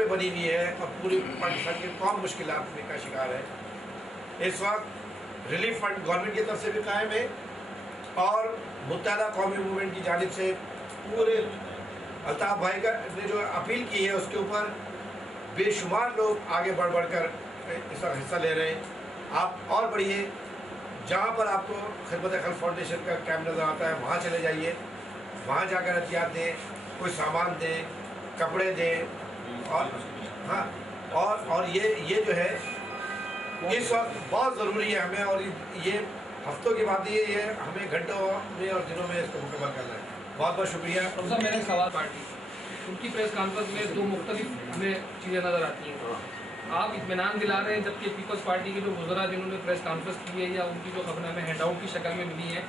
में बनी हुई है और पूरी पाकिस्तान की कौम मुश्किलात का शिकार है। इस वक्त रिलीफ फंड गवर्नमेंट की तरफ से भी कायम है और मुत्तहदा कौमी मूवमेंट की जानिब से पूरे अल्ताफ भाई का ने जो अपील की है उसके ऊपर बेशुमार लोग आगे बढ़ कर इसका हिस्सा ले रहे हैं। आप और बढ़िए, जहाँ पर आपको खिदमत खल्क फाउंडेशन का कैंप नज़र आता है वहाँ चले जाइए, वहाँ जाकर एहतियात दें, कोई सामान दें, कपड़े दें। और हाँ, और ये जो है इस वक्त बहुत ज़रूरी है हमें, और ये हफ्तों की बात ये हमें घंटों में और दिनों में इसको मुकम्मल करना है। बहुत बहुत शुक्रिया। सर मेरा सवाल पार्टी उनकी प्रेस कॉन्फ्रेंस में दो मुख्तलिफ हमें चीज़ें नज़र आती हैं। आप इत्मीनान दिला रहे हैं, जबकि पीपल्स पार्टी के जो वज़रा जिन्होंने प्रेस कॉन्फ्रेंस की है या उनकी जो खबरें हमें हैंडआउट की शक्ल में मिली है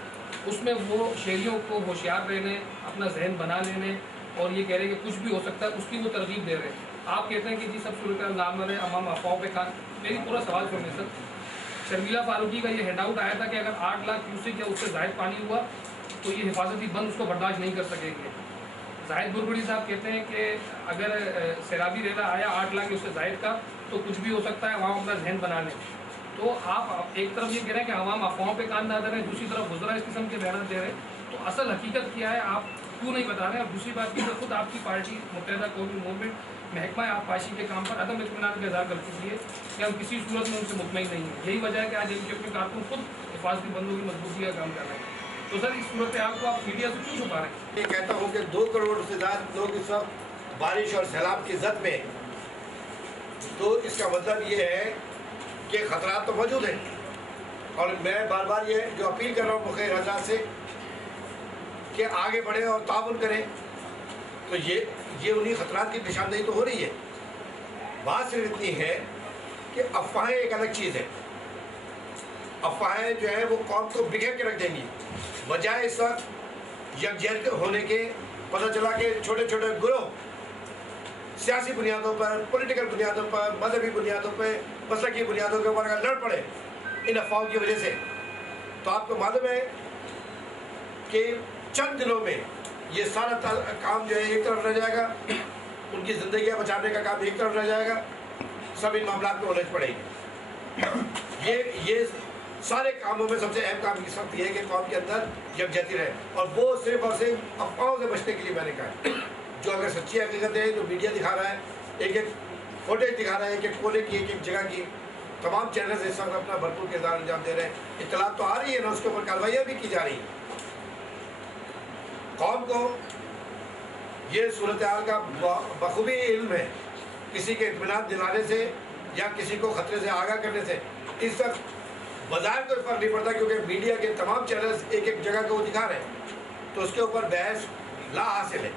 उसमें वो शहरियों को होशियार रहने, अपना जहन बना लेने और ये कह रहे हैं कि कुछ भी हो सकता है उसकी वो तरगीब दे रहे हैं। आप कहते हैं कि जी सब सूरत नाम रहे अमाम अफवाहों पे खान। मेरी पूरा सवाल सुनिए सर, शर्मिला फारूकी का ये हैंडआउट आया था कि अगर 8 लाख क्यूसेक या उससे ज़ायद पानी हुआ तो ये हिफाजती बंद उसको बर्दाश्त नहीं कर सकेंगे। जाहिद बुरबड़ी साहब कहते हैं कि अगर सैलाबी रेला आया 8 लाख उससे जायद का तो कुछ भी हो सकता है, वहाँ अपना जहन बना लें। तो आप एक तरफ ये कह रहे हैं कि आवाम अफवाहों पे कान ना दे रहे हैं, दूसरी तरफ गुजरा इस किस्म के बयान दे रहे हैं, तो असल हकीकत क्या है आप क्यों नहीं बता रहे हैं? और दूसरी बात की खुद आपकी पार्टी मुत्तहदा कौमी मूवमेंट महकमा आबपाशी के काम पर अदम इत्मीनान का इज़हार कर चुकी है कि हम किसी सूरत में उनसे मुतमईन नहीं है। यही वजह है कि आज एमक्यू के कारकुन खुद हिफाजती बंदों की मजबूती का काम कर रहे हैं। तो सर इस सूरत आपको आप मीडिया से क्यों छुपा रहे हैं? ये कहता हूँ कि 2 करोड़ से ज़्यादा लोग इस वक्त बारिश और सैलाब की जद में, तो इसका मतलब ये है कि ख़तरात तो मौजूद हैं। और मैं बार बार ये जो अपील कर रहा हूँ मुख्य हजरात से कि आगे बढ़ें और ताउन करें, तो ये उन्हीं ख़तरात की निशानदेही तो हो रही है। बात सिर्फ इतनी है कि अफवाहें एक अलग चीज़ है। अफवाहें जो है वो कौम को बिखेर के रख देंगी, बजाय इस वक्त यकजहत होने के। पता चला कि छोटे छोटे ग्रोह सियासी बुनियादों पर, पॉलिटिकल बुनियादों पर, मजहबी बुनियादों पर, मसलकी बुनियादों के ऊपर अगर लड़ पड़े इन अफवाहों की वजह से, तो आपको मालूम है कि चंद दिनों में ये सारा काम जो है एक तरफ रह जाएगा, उनकी ज़िंदगियाँ बचाने का काम एक तरफ रह जाएगा, सब इन मामलों में उलझ पड़ेगी। ये सारे कामों में सबसे अहम काम इस वक्त ये है कि कौम के अंदर यकजहती रहे, और वो सिर्फ और सिर्फ अफवाहों से बचने के लिए मैंने कहा। जो अगर सच्ची हकीकत है तो मीडिया दिखा रहा है, एक एक फुटेज दिखा रहा है, एक एक कोने की, एक एक जगह की, तमाम चैनल इस वक्त अपना भरपूर किरदार अंजाम दे रहे हैं। इत्तलात तो आ रही है ना, उसके ऊपर कार्रवाइयाँ भी की जा रही हैं। कौम को ये सूरत हाल का बखूबी इल्म है। किसी के इत्मीनान दिलाने से या किसी को खतरे से आगाह करने से इस वक्त बाजार कोई फर्क नहीं पड़ता, क्योंकि मीडिया के तमाम चैनल्स एक एक जगह को दिखा रहे हैं, तो उसके ऊपर बहस ला हासिल है।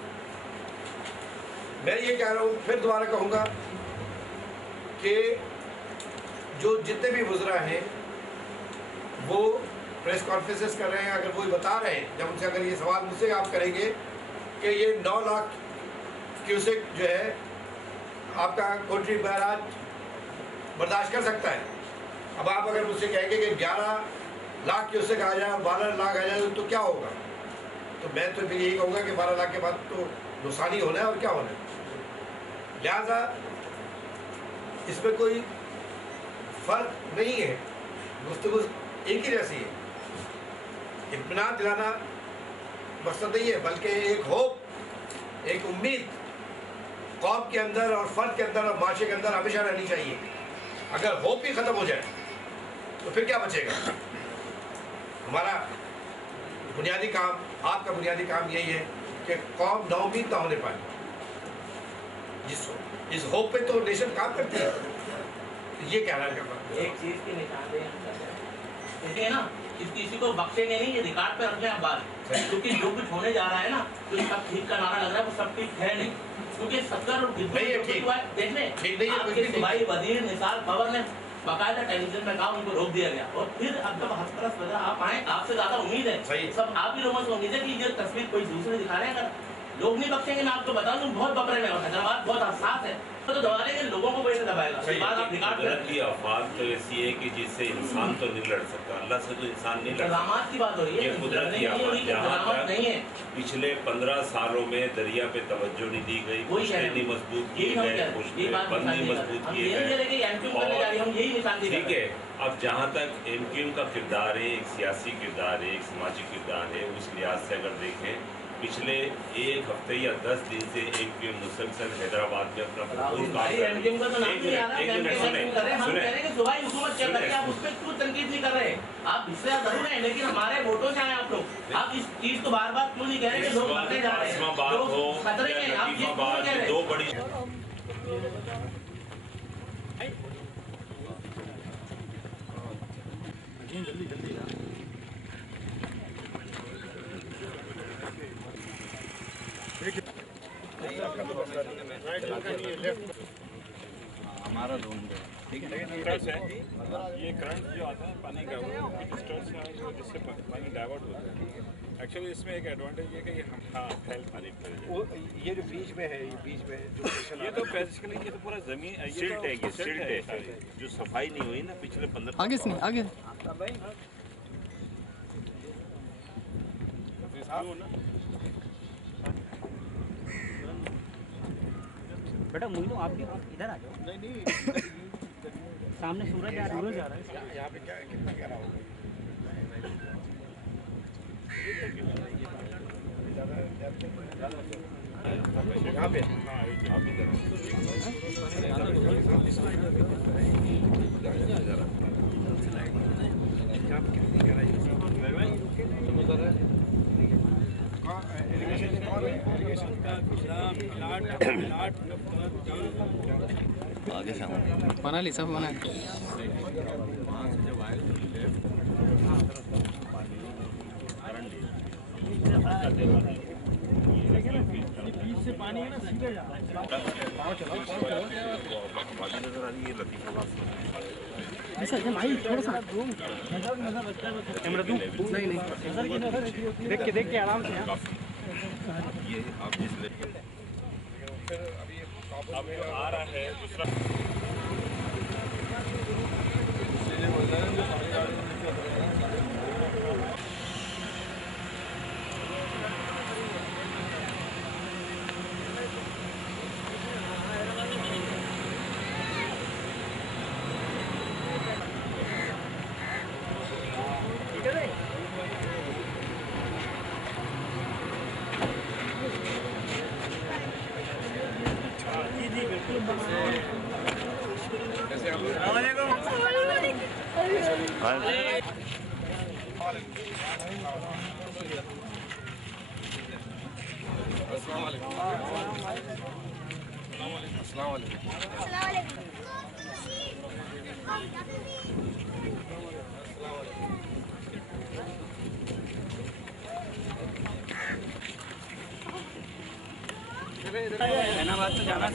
मैं ये कह रहा हूँ, फिर दोबारा कहूँगा कि जो जितने भी वज़रा हैं वो प्रेस कॉन्फ्रेंसेस कर रहे हैं, अगर वो बता रहे हैं, जब उनसे अगर ये सवाल मुझसे आप करेंगे कि ये 9 लाख क्यूसेक जो है आपका कोटरी बैराज बर्दाश्त कर सकता है, अब आप अगर मुझसे कहेंगे कि 11 लाख क्यूसेक आ जाए और 12 लाख आ जाए तो क्या होगा, तो मैं तो फिर यही कहूँगा कि 12 लाख के बाद तो नुकसान ही होना है और क्या होना है। लिहाजा इसमें कोई फ़र्क नहीं है, गुफ्तगू एक ही जैसी है। इत्मीनान दिलाना मकसद नहीं है, बल्कि एक होप, एक उम्मीद कौम के अंदर और फ़र्द के अंदर और माशरे के अंदर हमेशा रहनी चाहिए। अगर होप भी ख़त्म हो जाए तो फिर क्या बचेगा? हमारा बुनियादी काम, आपका बुनियादी काम यही है कि कौम नाउम्मीद ना होने पाए। इस होप पे तो नेशन काम करती है। ये क्या है? एक चीज़ की निशानदेही देखिए ना, किसी को बख्शेंगे नहीं, ये रिकॉर्ड पे रखें आप बात, क्योंकि जो कुछ होने जा रहा है ना, तो सब ठीक का नारा लग रहा है, वो सब ठीक है नहीं, क्योंकि 70 देखने भाई वजीर निसार पवर ने बाकायदा टेलीविजन में कहा, उनको रोक दिया गया। और फिर अब जब हफ्ता वजह आप आए, आपसे ज्यादा उम्मीद है, सब आप ही लोगों से उम्मीद है कि ये तस्वीर कोई दूसरे दिखा रहे हैं। अगर लोग नहीं बख्शेंगे। मैं आपको बता दूं, बहुत बकरे में हैदराबाद बहुत हसास है, तो दबाएंगे लोगों को वैसे दबाएगा। बात आप रिकॉर्ड कुदरत की आफत तो ऐसी है कि जिससे इंसान तो नहीं लड़ सकता, अल्लाह से तो इंसान नहीं लड़ सकता। की बात हो रही है, ये कुदरत की आफत जहाँ तक नहीं है। पिछले 15 सालों में दरिया पे तवज्जो नहीं दी गई, पुश्ते नहीं मजबूत किए गए, बंद नहीं मजबूत किए गए। ठीक है, अब जहाँ तक एमक्यूएम का किरदार है, एक सियासी किरदार है, एक समाजी किरदार है, उस लिहाज से अगर देखें पिछले एक हफ्ते या 10 दिन से एमक्यूएम मुसलसल हैदराबाद में अपना भरपूर काम कर रही है। आप इससे जरूर है, लेकिन हमारे वोटों से आए आप लोग। आप इस चीज को बार बार क्यों नहीं कह रहे कि लोग मरते जा रहे हैं, खतरे में आप ये क्यों कह रहे हैं? दो बड़ी हमारा जोन ठीक है, ये करंट जो आता है पानी का वो स्ट्रेस है जो जिससे पानी डाइवर्ट होता है। एक्चुअली इसमें एक एडवांटेज ये कि ये हम फैल पानी वो ये जो बीच में है, ये बीच में जो ये तो बेसिकली ये तो पूरा जमीन सिल्ट है, ये सिल्ट है जो सफाई नहीं हुई ना पिछले 15 आगे से नहीं आगे बेटा मोहिनो आप भी इधर आ जाओ। नहीं सामने सूरज आ रहा है। यहाँ पे क्या कितना गहरा होगा? यहाँ पे कितनी गहराई आगे से बना ली सब बना बीच से पानी है ना सीधे जा ऐसा है भाई, थोड़ा सा कैमरा दूं? नहीं देख के आराम से। ये आप जिस अब आ रहा है दूसरा हैदराबाद से जाना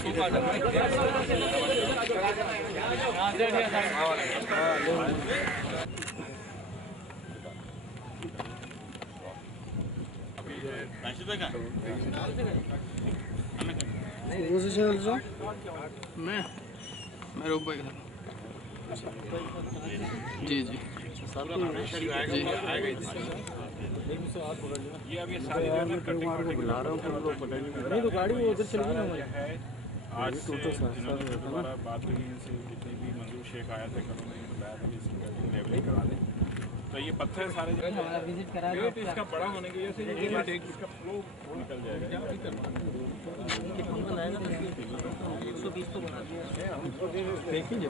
मैं रोक भाई जी जी ये अब ये सारी कटिंग बुला रहा हूँ नहीं तो गाड़ी वो उधर चल गई ना। आज से दोबारा बात हुई इनसे, जितने भी मंजूर शेख आया था करों ने बताया था कि इसकी लेवलिंग करा दें। तो ये पत्थर सारे जगह विजिट करा तो इसका बड़ा होने की वजह से ये इसका फ्लो निकल जाएगा। 120 तो बना दिया। देखेंगे